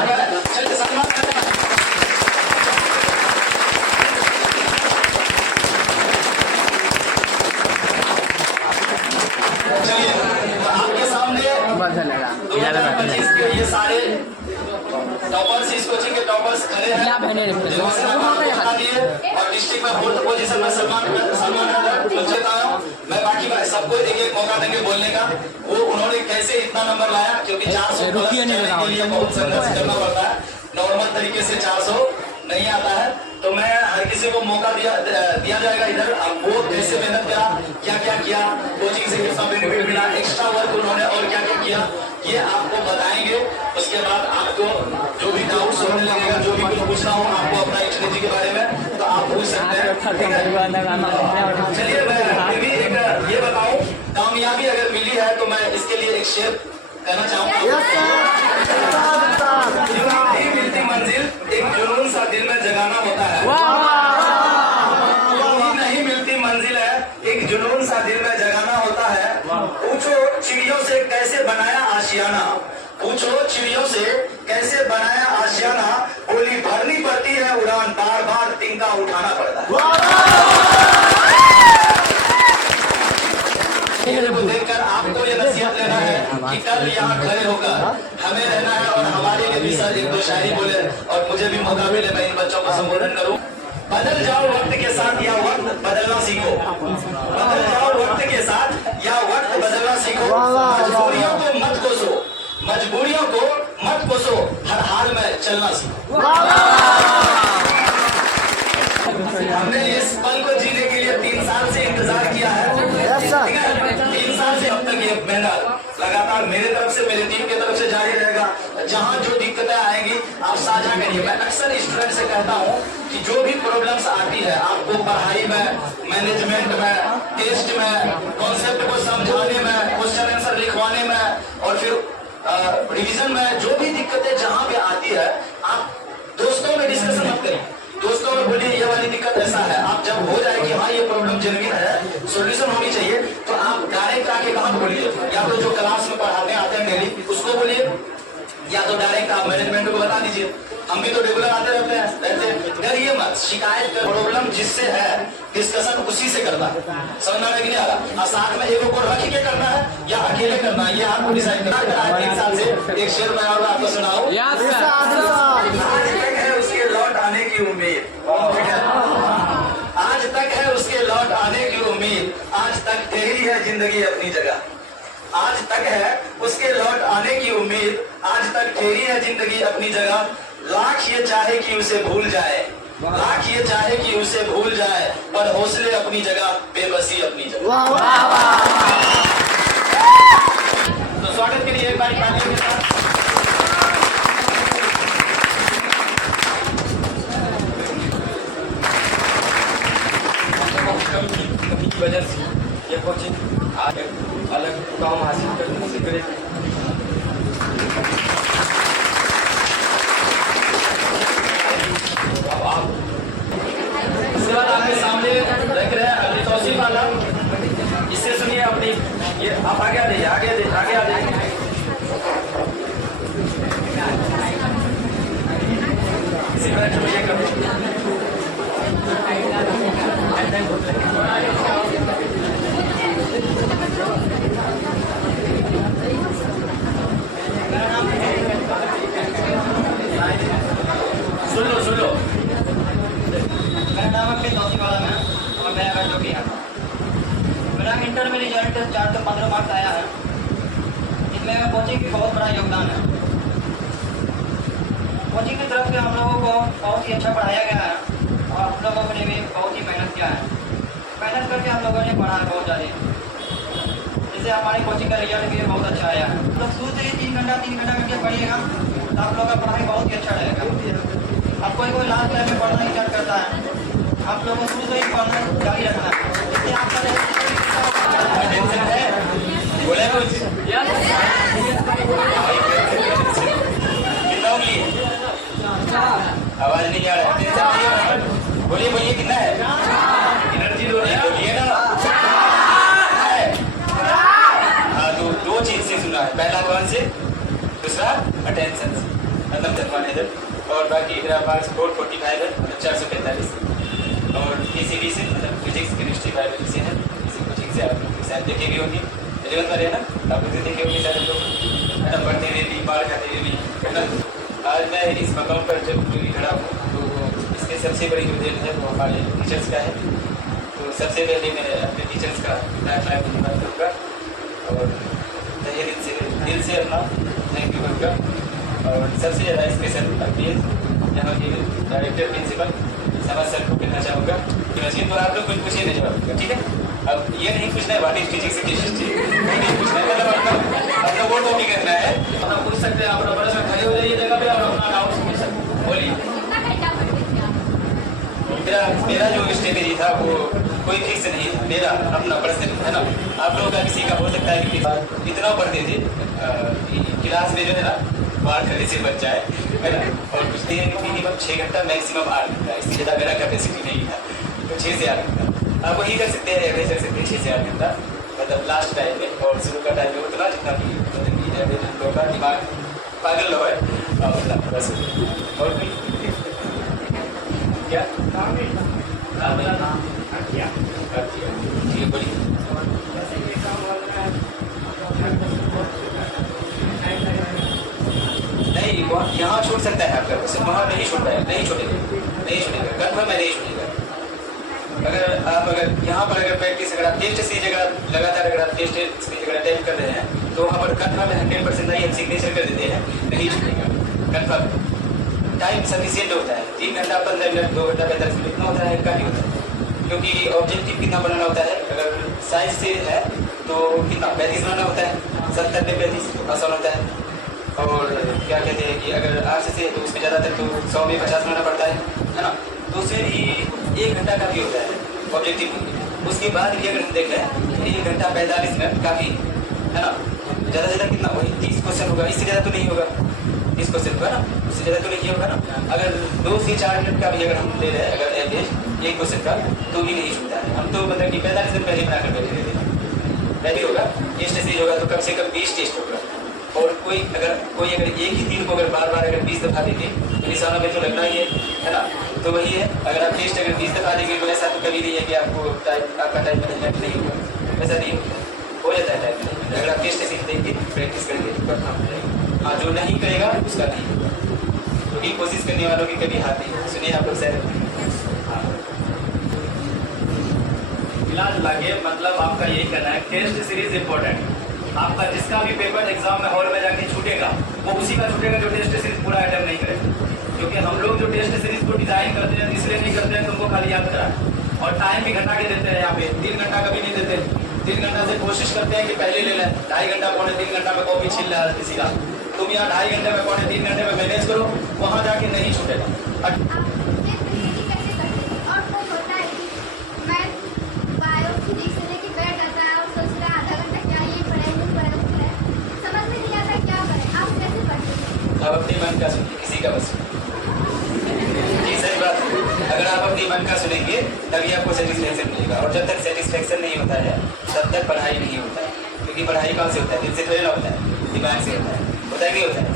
चलिए सम्मान करते हैं। चलिए आपके सामने 2025 के ये सारे टॉपर्स, इस कोचिंग के टॉपर्स खड़े हैं और डिस्ट्रिक्ट में 4th पोजीशन में सलमान आया हूँ मैं। बाकी सबको एक मौका देंगे बोलने का। वो उन्होंने कैसे इतना नंबर लाया, क्योंकि 400 प्लस के लिए बहुत संघर्ष करना पड़ता है। नॉर्मल तरीके से 400 नहीं आता है, तो मैं हर किसी को मौका दिया जाएगा इधर। अब वो कैसे मेहनत करा, क्या क्या किया, कोचिंग से कितना बेनिफिट मिला, एक्स्ट्रा वर्क उन्होंने और क्या क्या किया, ये आपको बताएंगे। उसके बाद आपको जो भी डाउट्स होने लगेगा, जो भी कुछ पूछना हो आपको अपना एक्सपीरियंस के बारे में, तो आप पूछ सकते हैं। चलिए मैं फिर भी एक ये बताऊं, कामयाबी अगर मिली है तो मैं इसके लिए एक शेर कहना चाहूंगा। नहीं मिलती मंजिल, एक जुनून सा दिल में जगाना होता है। नहीं मिलती मंजिल है, एक जुनून सा दिल में जगाना होता है। पूछो चिड़ियों से कैसे बनाया आशियाना, पूछो चिड़ियों से कैसे बनाया आशियाना, गोली भरनी पड़ती है उड़ान, बार बार तिनका उठाना पड़ता है। देखकर आपको ये नसीहत लेना है कि कल यहाँ खड़े होकर हमें रहना है, और हमारे लिए भी सर एक दो शायरी बोले और मुझे भी मौका मिले मैं इन बच्चों को संबोधन करूं। बदल जाओ वक्त के साथ या वक्त बदलना सीखो, बदल जाओ वक्त के साथ या वक्त बदलना सीखो। मजबूरियों को मत कोसो, मजबूरियों को मत कोसो, हर हाल में चलना सीखो। हमने इस पल को जीने के लिए 3 साल से इंतजार किया है, ठीक है। 3 साल से अब तक ये मेहनत लगातार मेरे तरफ से, मेरे टीम की तरफ से जारी रहेगा। जहां जो दिक्कतें आएंगी आप साझा करिए। मैं अक्सर स्टूडेंट से कहता हूं कि जो भी प्रॉब्लम्स आती है आपको पढ़ाई में, मैनेजमेंट में, टेस्ट में, कॉन्सेप्ट को समझाने में, क्वेश्चन आंसर लिखवाने में, और फिर रिवीजन में, जो भी दिक्कतें जहां भी आती है आप दोस्तों में डिस्कशन मत करिए। दोस्तों में बोलिए ये वाली दिक्कत ऐसा है। आप जब हो जाए कि हाँ ये प्रॉब्लम जेन्युइन है, सॉल्यूशन होनी चाहिए, तो आप डायरेक्ट आके कहाँ बोलिए, या तो जो क्लास में पढ़ाते आते हैं डेली उसको बोलिए, या तो डायरेक्ट आप मैनेजमेंट को बता दीजिए। हम भी तो रेगुलर आते रहते हैं। डरिए मत, शिकायत कर, प्रॉब्लम जिससे है डिस्कशन उसी से करना है। समझ में नहीं आ रहा, और साथ में एक को रख के करना है या अकेले करना है, ये आपको डिसाइड करना है। 3 साल से एक शेर मैं और आपको सुनाऊं। उसके लौट आने की उम्मीद, आज तक है उसके लौट आने की उम्मीद, आज तक ठहरी है जिंदगी अपनी जगह। आज तक है उसके लौट आने की उम्मीद, आज तक ठहरी है जिंदगी अपनी जगह। लाख ये चाहे कि उसे भूल जाए, लाख ये चाहे कि उसे भूल जाए, पर हौसले अपनी जगह, बेबसी अपनी जगह। तो स्वागत के लिए एक बार की वजह से ये कोचिंग आज एक अलग काम हासिल करने से करे। आप इसके बाद आपके सामने देख रहे हैं अभी तौसीफ वाला, इससे सुनिए अपनी ये आप आगे आ जाइए, आगे आ जाइए। इसी तरह ये करो। सुन लो मेरा नाम है तौसीफ वाला है और मैं बैठ चुकी है। मेरा इंटर में रिजल्ट 415 मार्क्स आया है, इसमें कोचिंग की बहुत बड़ा योगदान है। कोचिंग की तरफ से हम लोगों को बहुत ही अच्छा पढ़ाया गया है और हम लोगों ने भी बहुत ही मेहनत किया है। मेहनत करके हम लोगों ने पढ़ा है बहुत ज़्यादा, जिससे हमारी कोचिंग का रिजल्ट भी बहुत अच्छा आया है। तो शुरू से ही 3 घंटा करके पढ़िएगा तो आप लोग का पढ़ाई बहुत ही अच्छा रहेगा। अब कोई लास्ट टाइम में पढ़ना स्टार्ट करता है, आप लोगों को शुरू से ही पढ़ना जारी रखना है, जिससे आपका आवाज नहीं आ रहा है, बोलिए कितना है एनर्जी बोलिए ना। हाँ तो 2 चीज से सुना है, पहला कौन से, दूसरा अटेंशन से। मतलब 1 है और बाकी मेरा मार्क्स 445 है मतलब 445 और PCB से मतलब फिजिक्स केमिस्ट्री बायोलॉजी से है। इसी कोचिंग से आप लोग शायद देखे भी होंगे 11th वाले है ना, आप लोग देखे होंगे शायद लोग है ना, पढ़ते हुए भी मार खाते हुए भी है ना। आज मैं इस मकाम पर जब जो भी खड़ा हूँ तो इसके सबसे बड़ी जो देन है वो हमारे टीचर्स का है। तो सबसे पहले मैं अपने टीचर्स का धन्यवाद करूँगा और तहे दिल से अपना थैंक यू करूँगा। और सबसे ज़्यादा स्पेशल यहाँ के डायरेक्टर प्रिंसिपल समझ सर को कहना चाहूँगा कि मशीन तो आप लोग कुछ पूछे नहीं जवाब दूँगा, ठीक है। अब ये नहीं पूछना है व्हाट इज फिजिक्स नहीं पूछना है, मतलब अपना वो टॉपिक करना है। अपना पूछ सकते हैं, अपना प्रश्न खड़े हो जाइए जगह पे और अपना डाउट पूछ सकते हैं, बोलिए। मेरा जो स्ट्रेटेजी था वो कोई फिक्स नहीं था, मेरा अपना पर्सनल है ना। आप लोगों का किसी का हो सकता है कि इतना पढ़ते थे क्लास में जो है ना मार करने से बच जाए है ना। और कुछ देर मिनिमम 6 घंटा मैक्सिमम 8 घंटा, इससे ज़्यादा मेरा कैपेसिटी नहीं था तो 6 से 8 घंटा आप वही कर सकते हैं, एवरेज कर सकते हैं 6 से 8 घंटा मतलब लास्ट टाइम में। और शुरू का टाइम में उतना जितना भी मतलब कि एवरेज लोगों का दिमाग पागल लो है बस। और कोई क्या ठीक है बोलिए। नहीं यहाँ छूट सकता है आपका क्वेश्चन, वहाँ नहीं छूटता है, नहीं छूटेगा कन्फर्म है नहीं छूटेगा। अगर यहाँ पर अगर प्रैक्टिस अगर आप टेस्ट से जगह लगातार अगर आप टेस्ट से अगर अटेम्प्ट कर रहे हैं तो वहाँ पर कन्फर्म 100% नहीं हम सिग्नेचर कर देते हैं, नहीं छूटेगा कन्फर्म। टाइम सफिशिएंट होता है 3 घंटा 15 मिनट 2 घंटा 45 मिनट इतना होता है, काफ़ी होता है। क्योंकि ऑब्जेक्टिव कितना बनाना होता है, अगर साइंस से है तो कितना 35 बनाना होता है, 70 में 35 आसान होता है। और क्या कहते हैं कि अगर आर्ट्स से है तो उसमें ज़्यादातर तो 100 में 50 बनाना पड़ता है ना। तो उसमें भी 1 घंटा का भी होता है ऑब्जेक्टिव। उसके बाद भी अगर हम देख रहे हैं 1 घंटा 45 मिनट काफ़ी है ना। ज़्यादा से ज़्यादा कितना वही 30 क्वेश्चन होगा, इससे ज़्यादा तो नहीं होगा 30 क्वेश्चन होगा ना, इससे ज़्यादा तो नहीं होगा ना। अगर 2 से 4 मिनट का भी अगर हम ले रहे हैं अगर एवरेज 1 क्वेश्चन का तो भी नहीं छूटता है। हम तो मतलब कि 45 दिन पहले बना कर बैठे रहते हैं, पहले होगा टेस्ट सीरीज होगा तो कम से कम 20 टेस्ट होगा। और कोई अगर एक ही तीर को अगर बार बार अगर 20 दफा देंगे तो निशाना में तो लगना ही है ना। तो वही है, अगर आप टेस्ट अगर 20 दफा देंगे तो ऐसा तो कभी नहीं है कि आपको आपका टाइम मैनेजमेंट नहीं होगा, ऐसा नहीं हो जाता है टाइम। अगर आप टेस्ट सीख देंगे प्रैक्टिस करेंगे तो करना हो जाएगा। हाँ, जो नहीं करेगा उसका नहीं होगा, क्योंकि कोशिश करने वालों की कभी हार नहीं। सुनिए आप लोग शायद मिला जुला के मतलब आपका यही कहना है टेस्ट सीरीज इंपॉर्टेंट। आपका जिसका भी पेपर एग्जाम में हॉल में जाके छूटेगा वो उसी का छूटेगा जो टेस्ट सीरीज पूरा अटेम्प्ट नहीं करेगा। क्योंकि हम लोग जो टेस्ट सीरीज को डिजाइन करते हैं इसलिए नहीं करते हैं तुमको खाली याद कराए, और टाइम भी घटा के देते हैं। यहाँ पे 3 घंटा कभी नहीं देते, 3 घंटा से कोशिश करते हैं कि पहले ले लें। 2.5 घंटा 3 घंटा में कॉपी छीन रहा है किसी का, तुम यहाँ 2.5 घंटे में 3 घंटे में मैनेज करो, वहाँ जाके नहीं छूटेगा। अब अपने मन का सुनिए, किसी का बस जी सही बात है। अगर आप अपने मन का सुनेंगे तभी आपको सेटिस्फेक्शन मिलेगा, और जब तक सेटिस्फेक्शन नहीं होता है तब तक पढ़ाई नहीं होता है। क्योंकि पढ़ाई कहाँ से होता है, दिल से थोड़ी ना होता है, दिमाग से होता है नहीं होता है।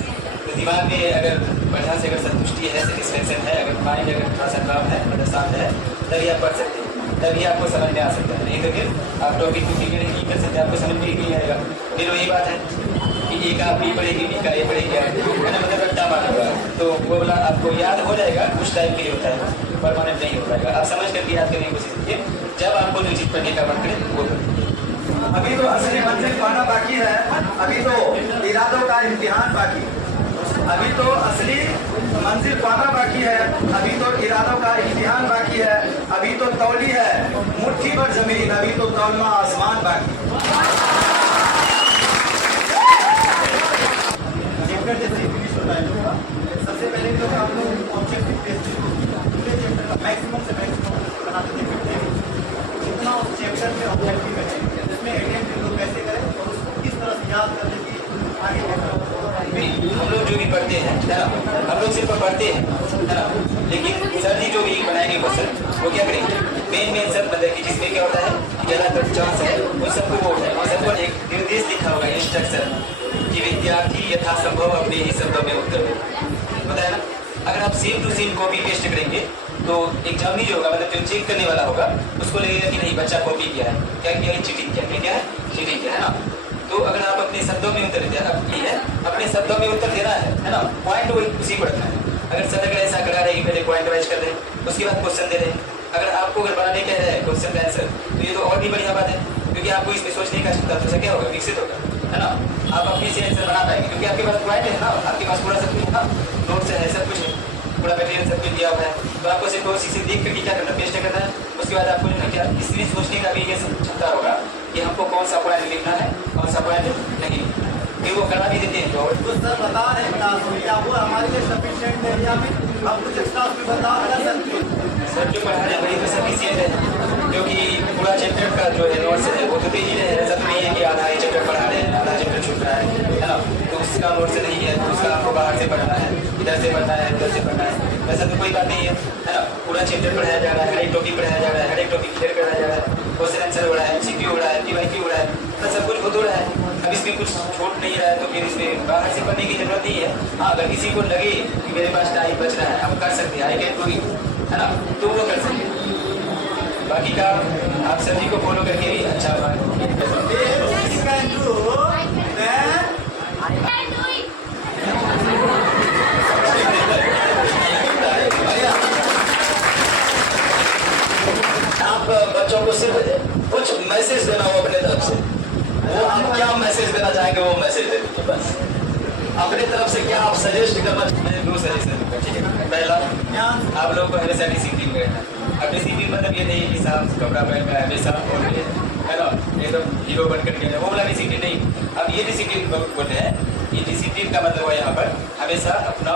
तो दिमाग में अगर पढ़ने से अगर संतुष्टि है, सेटिस्फेक्शन है, अगर माइंड अगर थोड़ा सा काम है मतलब शांत है तभी आप पढ़ सकते हैं, तभी आपको समझ में आ सकता है। नहीं तो फिर आप टॉपिक को क्लियर नहीं कर सकते, आपको समझ में ही नहीं आएगा। फिर वही बात है कि एक आप बी पढ़ेगी, बी का ए पढ़ेगी है ना, मतलब रट्टा मार होगा तो वो वाला आपको याद हो जाएगा, कुछ टाइम के लिए होता है, परमानेंट नहीं हो पाएगा। आप समझ करके याद करने की कोशिश कीजिए, जब आपको जो चीज़ पढ़ने का मन करे वो करें। अभी तो असली मंजिल पाना बाकी है, अभी तो इरादों का इम्तिहान बाकी है। अभी तो असली मंजिल पाना बाकी है, अभी तो इरादों का इम्तिहान बाकी है। अभी तो तौली है मुट्ठी भर जमीन, अभी तो तौलना आसमान बाकी है। सबसे पहले तो आप लोग ऑब्जेक्टिव बेस्ड पूरे चैप्टर का मैक्सिमम से मैक्सिमम बनाते थे, जितना उस चैप्टर में ऑब्जेक्टिव है जिसमें एटीएम लोग कैसे करें और उसको किस तरह से याद करने की आगे हम लोग जो भी पढ़ते हैं है ना, हम लोग सिर्फ पढ़ते हैं है ना, लेकिन सर जी जो भी बनाएंगे क्वेश्चन वो क्या करेंगे मेन सब मतलब कि जिसमें क्या होता है ज़्यादातर चांस है वो सबको वो होता है, सबको एक निर्देश लिखा होगा इंस्ट्रक्शन कि विद्यार्थी यथासंभव अपने ही शब्दों में उत्तर दे। बताया ना, अगर आप same to same copy paste करेंगे तो एग्जामिनी जो होगा, मतलब जो चेक करने वाला होगा, उसको लगेगा कि नहीं बच्चा कॉपी किया है, क्या किया है, चीटिंग किया है, क्या है, चीटिंग किया है ना। तो अगर आप अपने शब्दों में उत्तर देते हैं, अब ये है अपने शब्दों में उत्तर देना है ना, पॉइंट वही उसी को रखना है। अगर सर अगर ऐसा करा रहे कि पहले पॉइंट वाइज कर दें, उसके बाद क्वेश्चन दे दें। अगर आपको अगर बनाने कह रहे हैं क्वेश्चन का आंसर, तो ये तो और भी बढ़िया बात है, क्योंकि आपको इसमें सोचने का क्षमता तो क्या होगा, विकसित होगा, है ना। आप अपनी से आंसर बना पाएंगे, क्योंकि आपके पास पॉइंट है ना, आपके पास पूरा सब कुछ ना, नोट्स है, सब कुछ है, पूरा मटेरियल सब कुछ दिया हुआ है। तो आपको सिर्फ उसी से देख करके क्या करना, पेस्ट करना है। उसके बाद आपको जो है क्या इसलिए सोचने का भी ये क्षमता होगा कि हमको कौन सा पॉइंट लिखना है, कौन सा पॉइंट नहीं, फिर वो करा भी देते हैं। तो सर बता रहे हैं क्लास में, क्या वो हमारे लिए सफिशिएंट है या फिर अब कुछ एक्स्ट्रा भी बता सकते हैं? सर जो पढ़ा रहे हैं वही तो सफिशिएंट है, क्योंकि पूरा चैप्टर का जो है नोट्स है वो तो दे ही रहे हैं। ऐसा तो नहीं है कि आधा ही चैप्टर पढ़ा रहे हैं, आधा चैप्टर छूट रहा है ना, तो उसका नोट्स नहीं है, तो उसका आपको बाहर से पढ़ना है, इधर से पढ़ना है, उधर से पढ़ना है, वैसा तो कोई बात नहीं है ना। पूरा चैप्टर पढ़ाया जा रहा है, हर एक टॉपिक पढ़ाया जा रहा है, हर एक टॉपिक क्लियर कराया जा रहा है, क्वेश्चन आंसर हो रहा है, MCQ हो रहा है, PYQ हो रहा है, तो सब कुछ हो रहा है। अब इसमें कुछ छूट नहीं रहा है तो फिर इसमें बाहर से पढ़ने की जरूरत नहीं है। हाँ, अगर किसी को लगे कि मेरे पास टाइम बच रहा है, हम कर सकते हैं, आई कैन डू इट, है ना, तो वो कर सकते हैं। बाकी का आप सभी को फॉलो करके भी अच्छा आप बच्चों को सिर्फ कुछ मैसेज देना हो अपने तरफ से, वो आप क्या मैसेज देना चाहेंगे वो मैसेज दे दीजिए बस। अपने तरफ से क्या आप सजेस्ट करना चाहेंगे? दो सजेशन, ठीक है। पहला, आप लोग को हमेशा डिसिप्लिन में रहना। अब डिसिप्लिन मतलब ये नहीं कि साफ कपड़ा पहन कर हमेशा और है ना एकदम हीरो बन करके, वो वाला डिसिप्लिन नहीं। अब ये डिसिप्लिन बोलते हैं, ये डिसिप्लिन का मतलब है यहाँ पर हमेशा अपना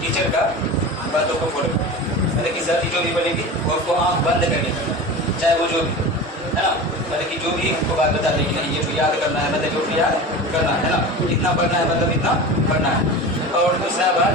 टीचर का बातों को फॉलो, मतलब कि सर जो भी बोलेगी वो आपको आँख बंद करके करना है, चाहे वो जो भी है ना, मतलब कि जो भी हमको बात बता देगी नहीं ये तो याद करना है, मतलब जो भी याद करना है ना, इतना पढ़ना है, मतलब इतना पढ़ना है। और दूसरा बात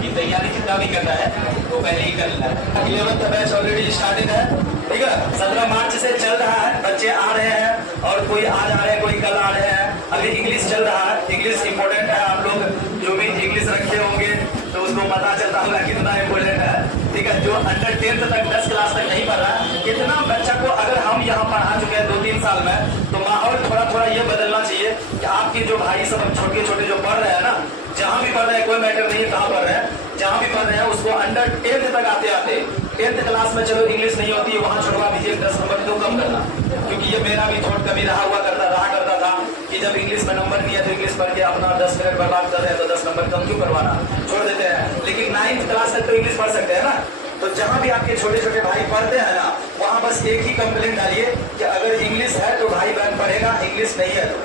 कि तैयारी जितना भी करना है वो पहले ही कर लेना है। 11th बैच ऑलरेडी स्टार्टिंग है, ठीक है, 17 मार्च से चल रहा है, बच्चे आ रहे हैं और कोई आज आ रहे हैं, कोई कल आ रहे हैं। अभी इंग्लिश चल रहा है, इंग्लिश इंपॉर्टेंट है। आप लोग जो भी इंग्लिश रखे होंगे तो उसको पता चलता होगा कितना इंपॉर्टेंट है, ठीक है। जो अंडर 10th तक 10 क्लास तक नहीं पढ़ रहा है, इतना बच्चा को अगर हम यहाँ पढ़ा चुके हैं 2-3 साल में, तो माहौल थोड़ा थोड़ा ये बदलना चाहिए कि आपके जो भाई सब छोटे छोटे जो पढ़ रहे हैं ना, जहाँ भी पढ़ रहे हैं कोई मैटर नहीं है कहाँ पढ़ रहे हैं, जहाँ भी पढ़ रहे हैं उसको अंडर 10th तक आते आते 10th क्लास में चलो इंग्लिश नहीं होती है, वहाँ छुड़वा दीजिए, 10 नंबर तो कम करना। क्योंकि ये मेरा भी थोड़ा कभी रहा करता था कि जब इंग्लिश में नंबर नहीं है तो इंग्लिश पढ़ के अपना 10 मिनट बर्बाद कर रहे हैं, तो 10 नंबर कम क्यों करवाना, छोड़ देते हैं। लेकिन 9th क्लास तक तो इंग्लिश पढ़ सकते हैं ना। तो जहाँ भी आपके छोटे छोटे भाई पढ़ते हैं ना, वहाँ बस एक ही कंप्लेंट डालिए कि अगर इंग्लिश है तो भाई बहन पढ़ेगा, इंग्लिश नहीं है तो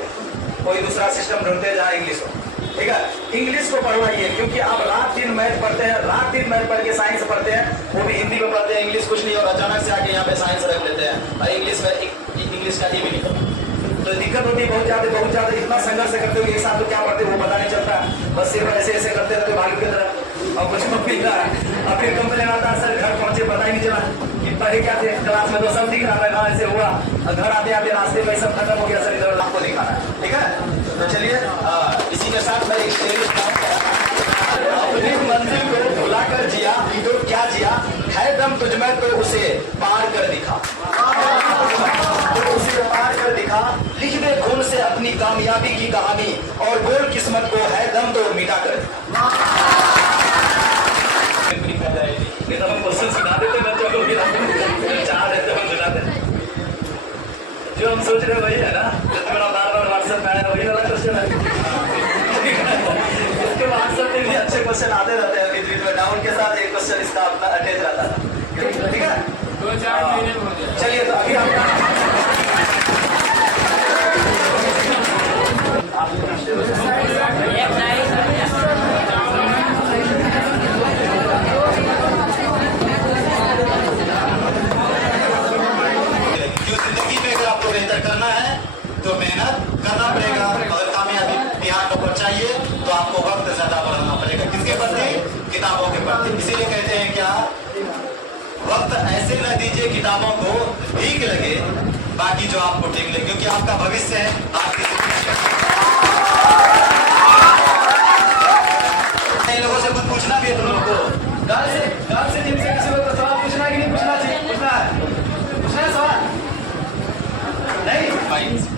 कोई दूसरा सिस्टम ढूंढते हैं जहाँ इंग्लिश हो, ठीक है। इंग्लिश को पढ़वाइए, क्योंकि आप रात दिन मैथ पढ़ते हैं, रात दिन मैथ पढ़ के साइंस पढ़ते हैं, वो भी हिंदी में पढ़ते हैं, इंग्लिश कुछ नहीं, और अचानक से आके यहाँ पे साइंस रख लेते हैं और इंग्लिश में इंग्लिश का ही भी नहीं। तो दिक्कत होती है बहुत ज्यादा। इतना संघर्ष करते हुए एक साथ तो क्या पढ़ते वो पता नहीं चलता, बस सिर्फ ऐसे ऐसे करते रहते भालू की तरह, और कुछ नहीं रहा है। और फिर कंप्लेन आता है, सर घर पहुंचे पता ही नहीं चला कि पढ़े क्या थे, क्लास में तो सब दिख रहा था कहाँ ऐसे हुआ, और घर आते आते रास्ते में सब खत्म हो गया, सर इधर आपको दिखाना है, ठीक है। तो चलिए इसी के साथ मैं अपनी मंजिल को भुलाकर जिया तो क्या जिया, है दम तुझमें तो उसे पार कर दिखा, तो उसे पार कर दिखा, लिख दे खून से अपनी कामयाबी की कहानी, और बोल किस्मत को है दम तो मिटा कर दिखा। नहीं तो हम क्वेश्चन सुना देते बच्चों को, चाह देते हम सुना देते, जो हम सोच रहे वही है ना, मेरा बार व्हाट्सएप में आया वही वाला क्वेश्चन है। इसके व्हाट्सएप में भी अच्छे क्वेश्चन आते रहते हैं, बीच में डाउन के साथ एक क्वेश्चन इसका अपना अटैच रहता है, ठीक है। 2-4 महीने में हो जाए। चलिए तो अभी हम बेहतर करना है तो मेहनत करना पड़ेगा। अगर कामयाबी बिहार को चाहिए तो आपको वक्त ज्यादा बढ़ाना पड़ेगा, किसके प्रति, किताबों के प्रति। इसीलिए कहते हैं क्या, वक्त ऐसे न दीजिए किताबों को ठीक लगे, बाकी जो आपको ठीक लगे, क्योंकि आपका भविष्य है, आपकी लोगों से कुछ गाल से जिनसे किसी को तो सवाल पूछना है कि नहीं पूछना चाहिए? पूछना है सवाल? नहीं? फाइन